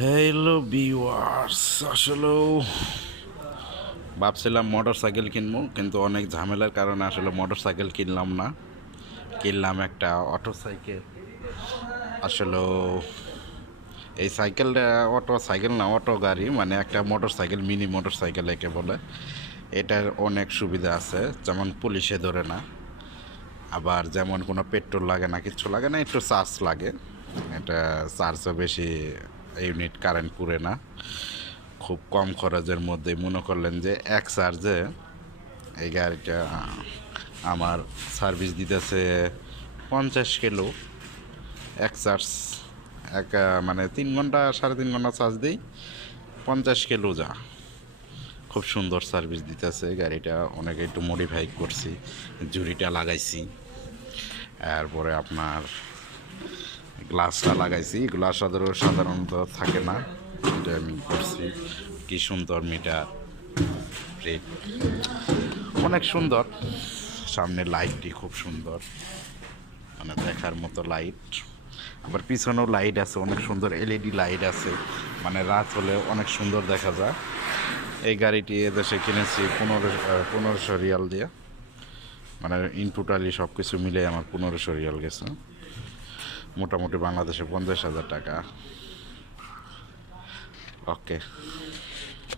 Hello viewers, আসলেও ভাবছিলাম motor cycle কিনবো, কিন্তু অনেক ঝামেলার কারণে আসলে মোটর সাইকেল কিনলাম না। কিনলাম একটা অটো সাইকেল। আসলেও এই সাইকেলটা অটো সাইকেল না, অটো গাড়ি, মানে একটা motor cycle, mini motor cycle একে বলে। এটার অনেক সুবিধা আছে, যেমন পুলিশে ধরে না, আবার যেমন কোনো পেট্রোল লাগে না, কিচ্ছু লাগে না, একটু চার্জ লাগে। এটা চার্জও বেশি ইউনিট কারেন্ট পুড়ে না। খুব কম খরচের মধ্যে মনে করলেন যে এক চার্জে এই গাড়িটা আমার সার্ভিস দিতেছে 50 কিলো এক চার্জ। মানে 3 ঘন্টা 3.5 ঘন্টা চার্জ দিই, 50 কিলো যা। খুব সুন্দর সার্ভিস দিতেছে গাড়িটা। অনেকে একটু মডিফাই করছি, জুড়িটা লাগাইছি, এরপরে আপনার গ্লাসটা লাগাইছি। গ্লাস সাধারণত থাকে না, এটা আমি করছি। কি সুন্দর মিটার প্লেট, অনেক সুন্দর। সামনে লাইটটি খুব সুন্দর, মানে দেখার মতো লাইট। আবার পিছনেও লাইট আছে, অনেক সুন্দর এলইডি লাইট আছে, মানে রাত হলে অনেক সুন্দর দেখা যায়। এই গাড়িটি এদেশে কিনেছি 1500 রিয়াল দিয়ে, মানে ইন টোটালি সব কিছু মিলে আমার 1500 রিয়াল গেছে, মোটামুটি বাংলাদেশে 50,000 টাকা। ওকে।